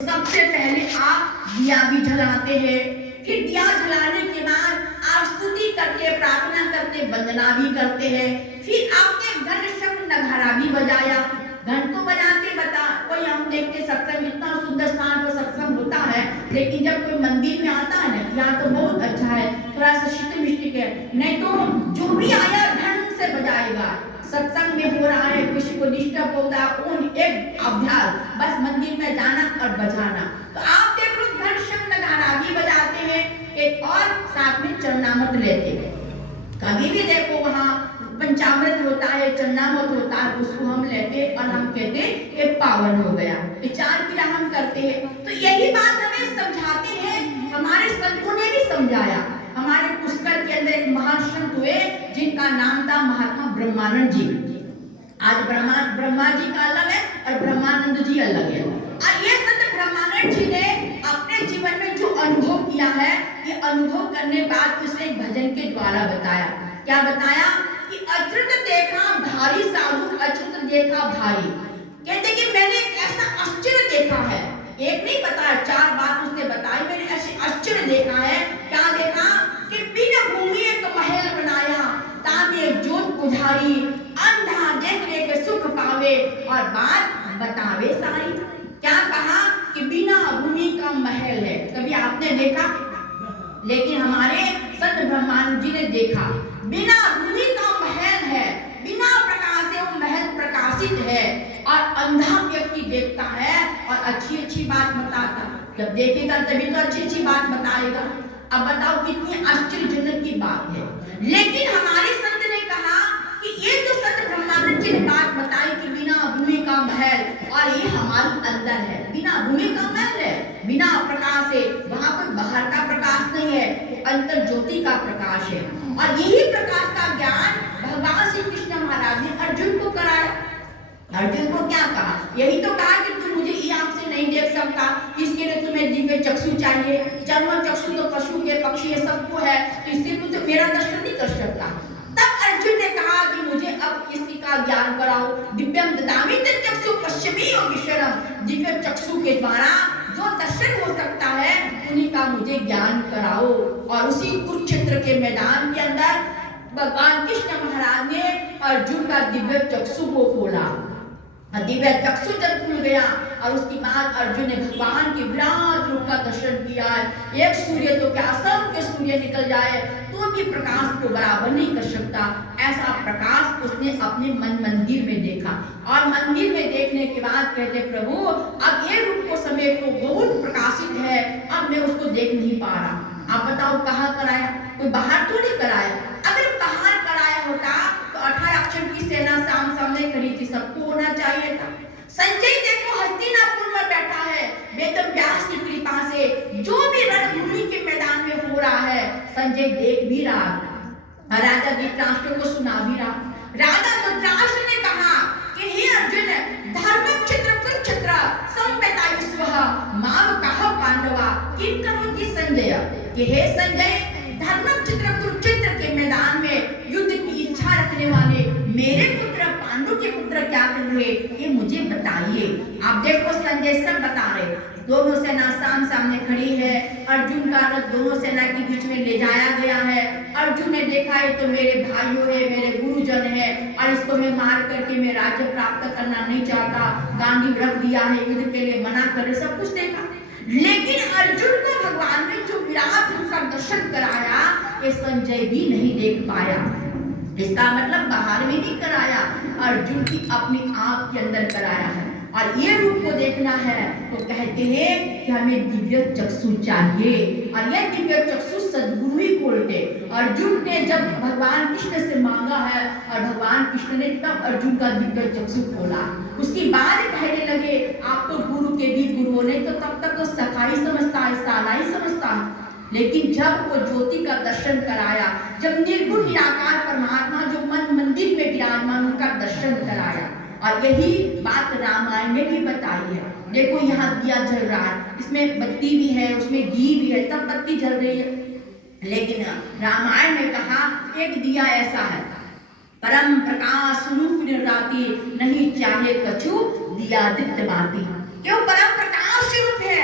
सबसे पहले आप दिया भी जलाते हैं, फिर दिया जलाने के बाद आप स्तुति करके, प्रार्थना करके, वंदना भी करते हैं। फिर आपने घंट शब्द नगारा भी बजाया, घंट तो बजाते बता कोई हम देखते सत्संग इतना सुंदर स्थान पर सत्संग होता है, लेकिन जब कोई मंदिर में आता है ना, यहाँ तो बहुत अच्छा है, थोड़ा सा शिष्ट मिष्टिक है, नहीं तो जो भी आया ढंग से बजाएगा। सत्संग में हो रहा है, किसी को डिस्टर्ब होता है, उन एक अभ्यास बस मंदिर में जाना और बजाना। तो आप देखो घंट शब्द नगारा भी बजाते हैं, एक और साथ में चरणामृत लेते हैं। कभी भी देखो वहाँ पंचामृत होता है, चरणामृत होता है, उसको हम लेते और हम कहते ये पावन हो गया, ये चार क्रिया हम करते हैं। तो यही बात हमें समझाते हैं, हमारे संतों ने भी समझाया। हमारे पुष्कर के अंदर एक महान संत हुए जिनका नाम था महात्मा ब्रह्मानंद जी। आज ब्रह्मा जी का अलग है और ब्रह्मानंद जी अलग है। और ये संत ब्रह्मानंद जी ने अपने जीवन में जो अनुभव किया है, ये अनुभव करने बाद उसने एक भजन के द्वारा बताया। क्या बताया कि अच्युत देखा भारी साधु, अच्युत देखा भारी। कहते कि मैंने ऐसा आश्चर्य देखा है, एक नहीं बताया, चार बात उसने बताई। मैंने ऐसे आश्चर्य देखा है। क्या देखा कि बिना भूमि एक महल बनाया, ताबे जोत बुझाई, अंधा देखने के सुख पावे और बात बतावे सारी। क्या कहा कि बिना भूमि का महल है, कभी आपने देखा? लेकिन हमारे संत ब्रह्मानंद जी ने देखा, बिना भूमि का महल है, बिना प्रकाश से वो महल प्रकाशित है, और अंधा व्यक्ति देखता है और अच्छी अच्छी बात बताता। जब देखेगा तभी तो अच्छी अच्छी बात बताएगा। अब बताओ कितनी आश्चर्यजनक की बात है। लेकिन हमारे संत ने कहा कि ये जो संत ब्रह्मानंद जी ने बात बताई कि बिना भूमि का महल, और ये हमारे अंदर है, बिना भूमि का महल है, बिना प्रकाश है, वहां कोई बाहर का प्रकाश नहीं है, अंतर ज्योति का प्रकाश है। और यही प्रकाश का ज्ञान भगवान श्री कृष्ण महाराज ने अर्जुन को कराया। अर्जुन को क्या कहा? यही तो कहा कि तू मुझे ये आंख से नहीं देख सकता, इसके लिए तुम्हें दिव्य चक्षु चाहिए। जन्म चक्षु तो पशु के पक्षी ये सबको है, इससे तो मेरा दर्शन नहीं कर सकता। तब अर्जुन ने कहा कि मुझे अब इसी का ज्ञान कराओ। दिव्यम ददामि ते चक्षु पश्यमि विशरम, दिव्य चक्षु के द्वारा जो दर्शन हो सकता है उन्हीं का मुझे ज्ञान कराओ। और उसी कुरुक्षेत्र के मैदान के अंदर भगवान कृष्ण महाराज ने अर्जुन का दिव्य चक्षु को खोला। दिव्य चक्षु जब खुल गया और उसके बाद अर्जुन ने भगवान के विराट रूप का दर्शन किया। एक सूर्य तो क्या, असंख्य सूर्य निकल जाए तो भी प्रकाश को बराबर नहीं कर सकता, ऐसा प्रकाश उसने अपने मन मंदिर में देखा। और मंदिर में देखने के बाद कहते प्रभु अब ये रूप को समय को बहुत प्रकाशित है, अब मैं उसको देख नहीं पा रहा। आप बताओ कहाँ कराया? कोई बाहर तो नहीं कराया। अगर बाहर कराया होता तो 18 अक्षर की सेना सामने खड़ी थी, सबको होना चाहिए था। संजय देखो हस्तिनापुर में बैठा है, वेद व्यास की कृपा से जो भी रणभूमि के मैदान में हो रहा है संजय देख भी रहा, राजा धृतराष्ट्र को सुना भी रहा। राजा धृतराष्ट्र ने कहा कि हे अर्जुन, धर्मक्षेत्र कुरुक्षेत्र संवेतायुस्वः माम कहा पांडवा किम करोति संजय, कि हे संजय धर्मक्षेत्र कुरुक्षेत्र के मैदान में युद्ध की इच्छा रखने वाले मेरे पुत्र पांडु के पुत्र क्या कर रहे, ये मुझे बताइए। आप देखो संजय सब बता रहे, दोनों सेना सामने खड़ी है, अर्जुन का रथ दोनों सेना के बीच में ले जाया गया है। अर्जुन ने देखा ये तो मेरे भाइयों है, मेरे गुरुजन है, और इसको मैं मार करके मैं राज्य प्राप्त करना नहीं चाहता, गांधी रख दिया है, युद्ध के लिए मना कर, सब कुछ देखा। लेकिन अर्जुन को भगवान ने जो विराट रूप का दर्शन कराया ये संजय भी नहीं देख पाया। इसका मतलब बाहर में नहीं कराया, अर्जुन की अपनी आंख के अंदर कराया है। और ये रूप को देखना है तो कहते हैं कि हमें दिव्य चक्षु चाहिए, और यह दिव्य चक्षु सद्गुरु ही खोलते। अर्जुन ने जब भगवान कृष्ण से मांगा है और भगवान कृष्ण ने तब अर्जुन का दिव्य चक्षु खोला। उसके बाद कहने लगे आप तो गुरु के भी गुरु हो, नहीं तो तब तक तो सखाई समझता है, साला ही समझता है। लेकिन जब वो ज्योति का दर्शन कराया, जब निर्गुण निराकार परमात्मा जो मन मंदिर में विराजमान उनका दर्शन कराया, और यही बात रामायण में भी बताई है। देखो यहाँ दिया जल रहा है, इसमें बत्ती भी है, उसमें घी भी है, तब बत्ती जल रही है। लेकिन रामायण में कहा एक दिया ऐसा है, परम प्रकाश रूप निराती, नहीं चाहे कछु दिया दीप्त बाती, क्यों परम प्रकाश रूप है,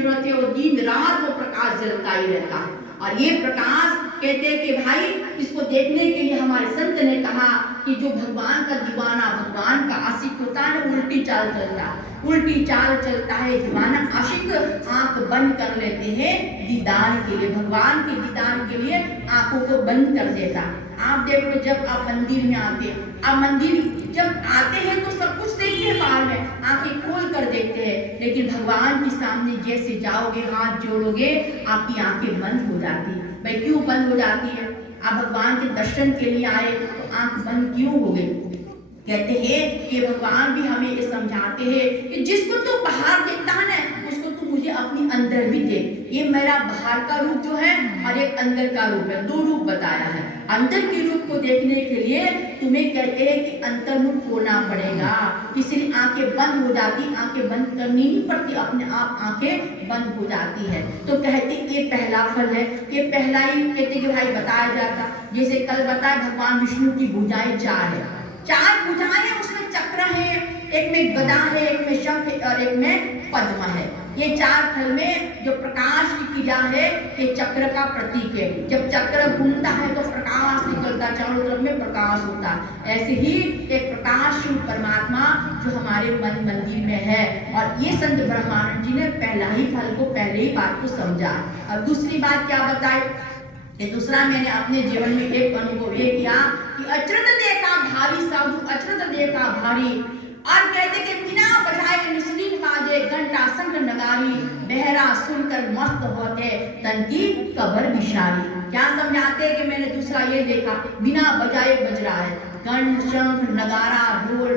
जरूरत है, और दिन रात वो प्रकाश जलता ही रहता है। और ये प्रकाश कहते हैं कि भाई इसको देखने के लिए हमारे संत ने कहा कि जो भगवान का दीवाना, भगवान का आशिक होता है ना, उल्टी चाल चलता है, उल्टी चाल चलता है। दीवाना आशिक आंख बंद कर लेते हैं दीदार के लिए, भगवान के दीदार के लिए आंखों को बंद कर देता। आप देखो जब आप मंदिर में आते, आप मंदिर जब आते हैं तो सब कुछ देखिए बाहर में, आंखें खोल कर देखते हैं, लेकिन भगवान के सामने जैसे जाओगे, हाथ जोड़ोगे, आपकी आंखें बंद हो जाती है। भाई क्यों बंद हो जाती है? आप भगवान के दर्शन के लिए आए तो आंख बंद क्यों हो गई? कहते हैं कि भगवान भी हमें ये समझाते हैं कि जिसको तू बाहर देखता है ना, उसको तू मुझे अपनी अंदर भी देख। ये मेरा बाहर का रूप जो है और एक अंदर का रूप है, दो रूप बताया है। अंदर के रूप को देखने के लिए तुम्हें कहते हैं कि अंतर्मुख होना पड़ेगा, इसलिए आंखें बंद हो जाती, आंखें बंद करनी नहीं पड़ती, अपने आप आंखें बंद हो जाती है। तो कहते ये पहला फल है, ये पहला ही कहते कि भाई बताया जाता। जैसे कल बताया भगवान विष्णु की भुजाएं चार है, चार भुजाएं, उसमें चक्र है, एक में गदा है, एक में शंख है और एक में पद्म है। ये चार फल में जो प्रकाश की क्रिया है, ये चक्र का प्रतीक है। जब चक्र घूमता है तो प्रकाश निकलता, चारों तरफ में प्रकाश होता। ऐसे ही एक प्रकाश शिव परमात्मा जो हमारे मन मंदिर में है। और ये संत ब्रह्मानंद जी ने पहला ही फल को, पहले ही बात को समझा। और दूसरी बात क्या बताई? ये दूसरा मैंने अपने जीवन में एक अनुभव ये किया कि अचरत देखा भारी साधु, अचरत देखा भारी। और कहते कि बिना बजाए निस्लीन बाजे, घंटा शंख नगारी, बहरा सुनकर मस्त होते, तन की कबर बिशारी। क्या समझाते कि मैंने दूसरा ये देखा, बिना बजाए बज रहा है, घंट शंख नगारा ढोल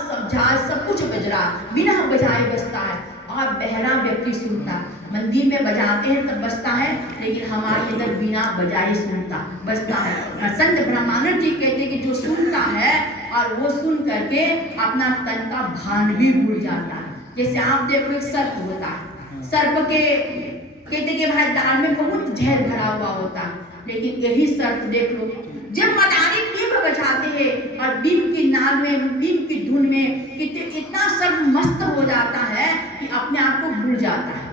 सब झाल सब कुछ बज रहा है, बिना बजाए बजता है। और बहरा व्यक्ति सुनता, मंदिर में बजाते हैं तब बजता है, लेकिन हमारे अंदर बिना बजाए सुनता बजता है। संत ब्रह्मानंद जी कहते कि जो सुनता है और वो सुन करके अपना तन का भान भी भूल जाता है। जैसे आप देखो एक सर्प होता है, सर्प के कहते कि भाई दाल में बहुत जहर भरा हुआ होता है, लेकिन यही सर्प देख लो, जब मदारी बीप बजाते हैं और बीप की नाद में, बीप की धुन में कितने इतना सर्प मस्त हो जाता है कि अपने आप को भूल जाता है,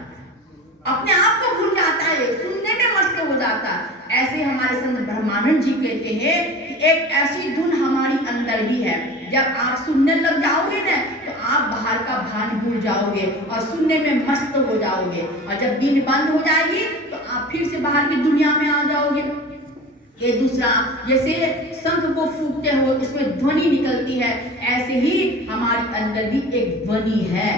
अपने आप को भूल जाता है, सुनने में मस्त हो जाता है। ऐसे हमारे संत ब्रह्मानंद जी कहते हैं कि एक ऐसी धुन हमारी अंदर भी है, जब आप सुनने लग जाओगे ना तो आप बाहर का भान भूल जाओगे और सुनने में मस्त हो जाओगे। और जब दिन बंद हो जाएगी तो आप फिर से बाहर की दुनिया में आ जाओगे। ये दूसरा, जैसे शंख को फूंकते हो उसमें ध्वनि निकलती है, ऐसे ही हमारे अंदर भी एक ध्वनि है।